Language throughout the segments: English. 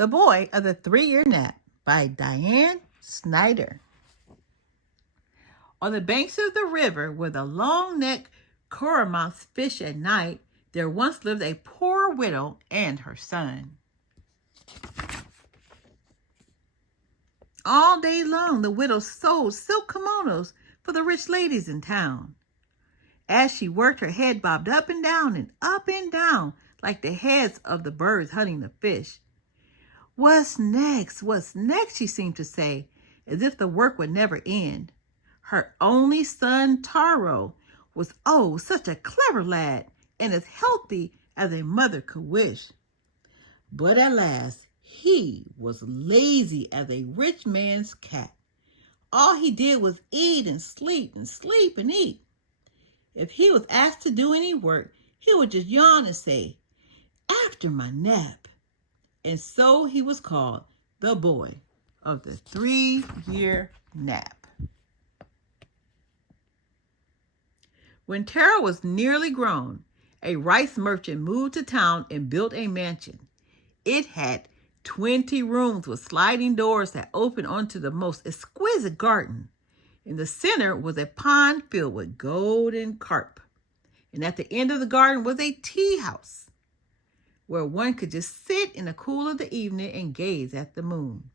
The Boy of the 3-Year Nap by Diane Snyder. On the banks of the river where the long-necked cormorants fish at night, there once lived a poor widow and her son. All day long, the widow sewed silk kimonos for the rich ladies in town. As she worked, her head bobbed up and down like the heads of the birds hunting the fish. What's next? What's next? She seemed to say, as if the work would never end. Her only son, Taro, was such a clever lad and as healthy as a mother could wish. But at last, he was lazy as a rich man's cat. All he did was eat and sleep and sleep and eat. If he was asked to do any work, he would just yawn and say, "After my nap." And so he was called the Boy of the 3-Year Nap. When Tara was nearly grown, a rice merchant moved to town and built a mansion. It had 20 rooms with sliding doors that opened onto the most exquisite garden. In the center was a pond filled with golden carp. And at the end of the garden was a tea house where one could just sit in the cool of the evening and gaze at the moon.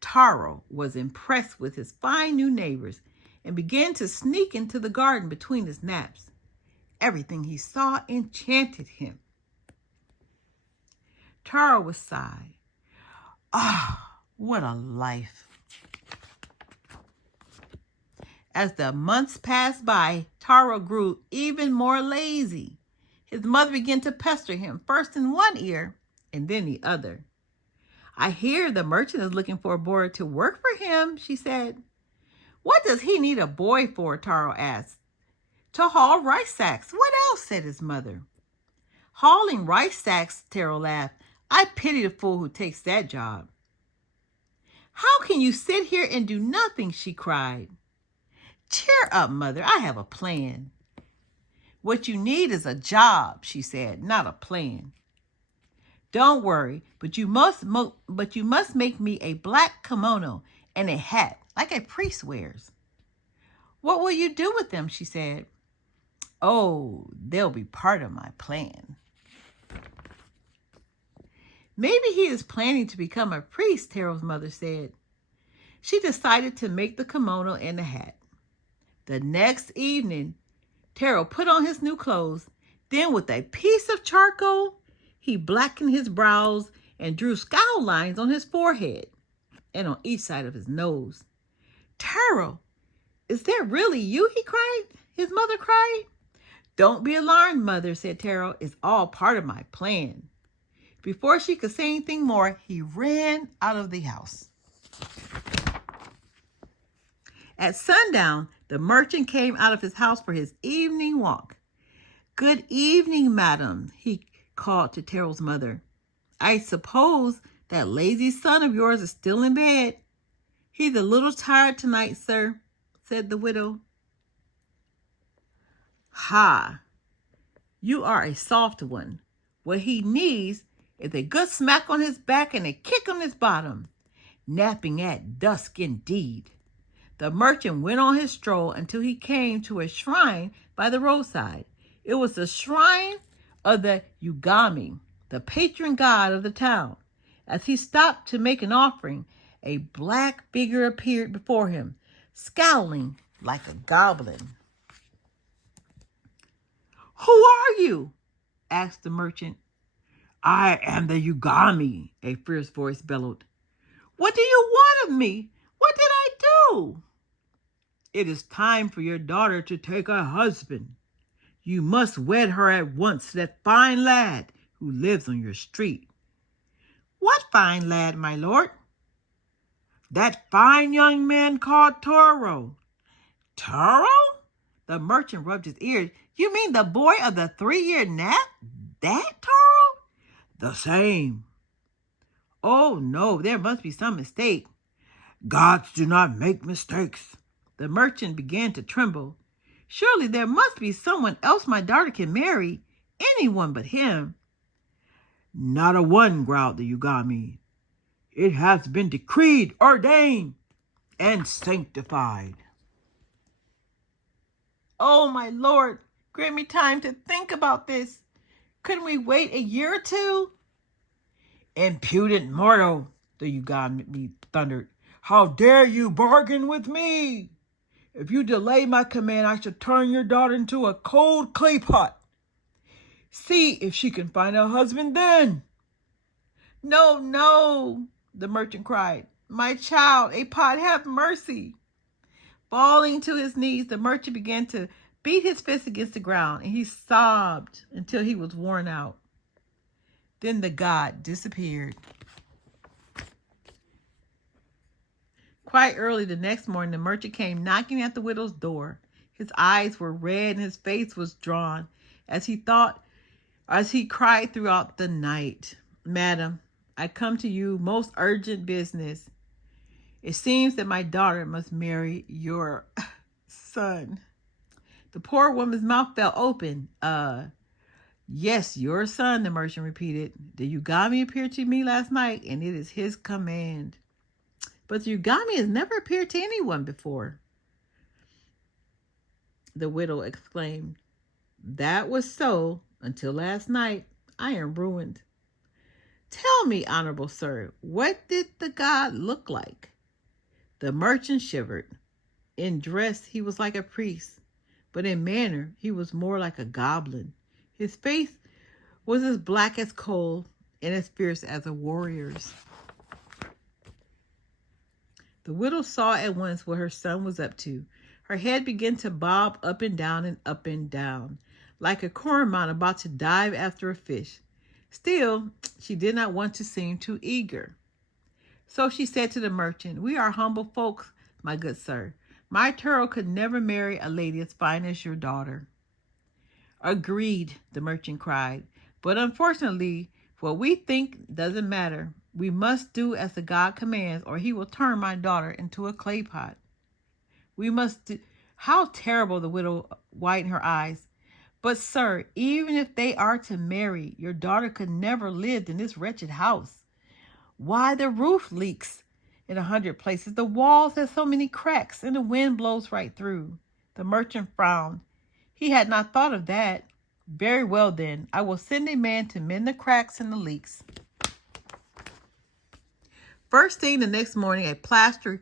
Taro was impressed with his fine new neighbors and began to sneak into the garden between his naps. Everything he saw enchanted him. Taro would sigh. What a life. As the months passed by, Taro grew even more lazy. His mother began to pester him, first in one ear and then the other. "I hear the merchant is looking for a boy to work for him," she said. "What does he need a boy for?" Taro asked. "To haul rice sacks." "What else?" said his mother. "Hauling rice sacks," Taro laughed. "I pity the fool who takes that job." "How can you sit here and do nothing?" she cried. "Cheer up, mother. I have a plan." "What you need is a job," she said, "not a plan." "Don't worry, but you must make me a black kimono and a hat like a priest wears." "What will you do with them?" she said. They'll be part of my plan." "Maybe he is planning to become a priest," Taro's mother said. She decided to make the kimono and the hat. The next evening, Taro put on his new clothes. Then with a piece of charcoal, he blackened his brows and drew scowl lines on his forehead and on each side of his nose. "Taro, is that really you?" His mother cried. "Don't be alarmed, mother," said Taro. "It's all part of my plan." Before she could say anything more, he ran out of the house. At sundown, the merchant came out of his house for his evening walk. "Good evening, madam," he called to Taro's mother. "I suppose that lazy son of yours is still in bed." "He's a little tired tonight, sir," said the widow. "Ha! You are a soft one. What he needs is a good smack on his back and a kick on his bottom. Napping at dusk indeed." The merchant went on his stroll until he came to a shrine by the roadside. It was the shrine of the Yugami, the patron god of the town. As he stopped to make an offering, a black figure appeared before him, scowling like a goblin. "Who are you?" asked the merchant. "I am the Yugami," a fierce voice bellowed. "What do you want of me? What did I do?" "It is time for your daughter to take a husband. You must wed her at once to that fine lad who lives on your street." "What fine lad, my lord?" "That fine young man called Taro." "Taro?" The merchant rubbed his ears. "You mean the boy of the 3-year nap? That Taro?" "The same." "Oh, no, there must be some mistake." "Gods do not make mistakes." The merchant began to tremble. "Surely there must be someone else my daughter can marry. Anyone but him." Not a one, growled the Yugami. It has been decreed, ordained, and sanctified. Oh, my lord, grant me time to think about this. Couldn't we wait a year or two? Impudent mortal, the Yugami thundered. How dare you bargain with me? If you delay my command, I shall turn your daughter into a cold clay pot. See if she can find a husband then. No, no, the merchant cried. My child, a pot, have mercy. Falling to his knees, the merchant began to beat his fist against the ground, and he sobbed until he was worn out. Then the god disappeared. Quite early the next morning, the merchant came knocking at the widow's door. His eyes were red and his face was drawn as he cried throughout the night. Madam, I come to you most urgent business. It seems that my daughter must marry your son. The poor woman's mouth fell open. Yes, your son, the merchant repeated. The Yugami appeared to me last night, and it is his command. But the Yugami has never appeared to anyone before. The widow exclaimed. That was so until last night. I am ruined. Tell me, honorable sir, what did the god look like? The merchant shivered. In dress, he was like a priest, but in manner, he was more like a goblin. His face was as black as coal and as fierce as a warrior's. The widow saw at once what her son was up to. Her head began to bob up and down, like a cormorant about to dive after a fish. Still, she did not want to seem too eager. So she said to the merchant, We are humble folks, my good sir. My Taro could never marry a lady as fine as your daughter. Agreed, the merchant cried. But unfortunately, what we think doesn't matter. We must do as the god commands, or he will turn my daughter into a clay pot. We must do... How terrible, the widow widened her eyes. But, sir, even if they are to marry, your daughter could never live in this wretched house. Why, the roof leaks in 100 places. The walls have so many cracks, and the wind blows right through. The merchant frowned. He had not thought of that. Very well, then. I will send a man to mend the cracks and the leaks. First thing the next morning, a plaster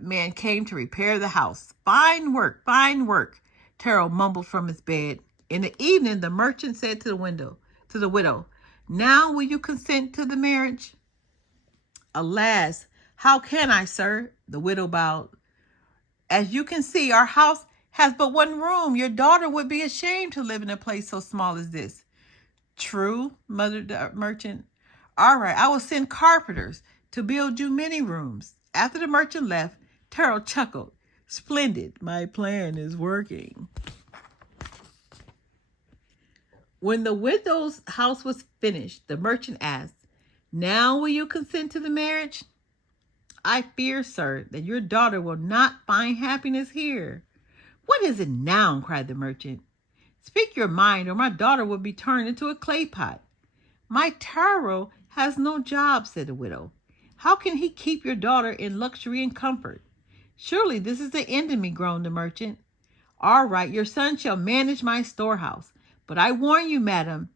man came to repair the house. Fine work, Taro mumbled from his bed. In the evening, the merchant said to the widow, Now will you consent to the marriage? Alas, how can I, sir? The widow bowed. As you can see, our house has but one room. Your daughter would be ashamed to live in a place so small as this. True, muttered the merchant. All right, I will send carpenters to build you many rooms. After the merchant left, Taro chuckled. Splendid, my plan is working. When the widow's house was finished, the merchant asked, Now will you consent to the marriage? I fear, sir, that your daughter will not find happiness here. What is it now? Cried the merchant. Speak your mind, or my daughter will be turned into a clay pot. My Taro has no job, said the widow. How can he keep your daughter in luxury and comfort? Surely this is the end of me, groaned the merchant. All right, your son shall manage my storehouse. But I warn you, madam,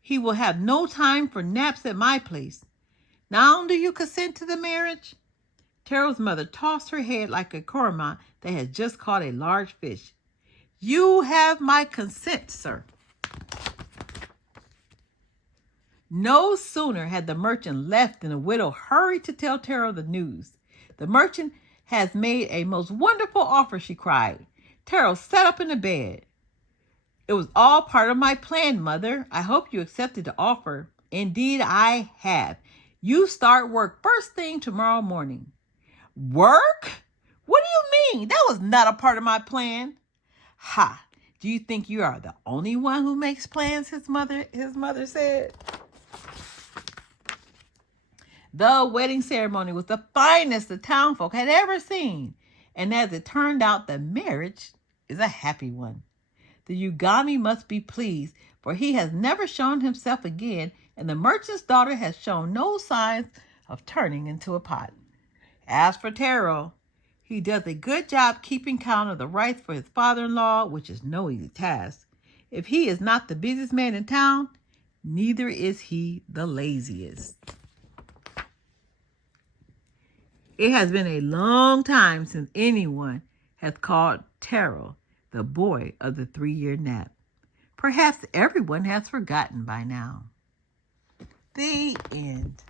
he will have no time for naps at my place. Now do you consent to the marriage? Taro's mother tossed her head like a cormorant that had just caught a large fish. You have my consent, sir. No sooner had the merchant left than the widow hurried to tell Taro the news. The merchant has made a most wonderful offer, she cried. Taro sat up in the bed. It was all part of my plan, mother. I hope you accepted the offer. Indeed, I have. You start work first thing tomorrow morning. Work? What do you mean? That was not a part of my plan. Ha! Do you think you are the only one who makes plans? His mother said. The wedding ceremony was the finest the townfolk had ever seen, and as it turned out, the marriage is a happy one. The Yugami must be pleased, for he has never shown himself again, and the merchant's daughter has shown no signs of turning into a pot. As for Taro, he does a good job keeping count of the rights for his father-in-law, which is no easy task. If he is not the busiest man in town, neither is he the laziest. It has been a long time since anyone has called Taro the boy of the 3-year nap. Perhaps everyone has forgotten by now. The end.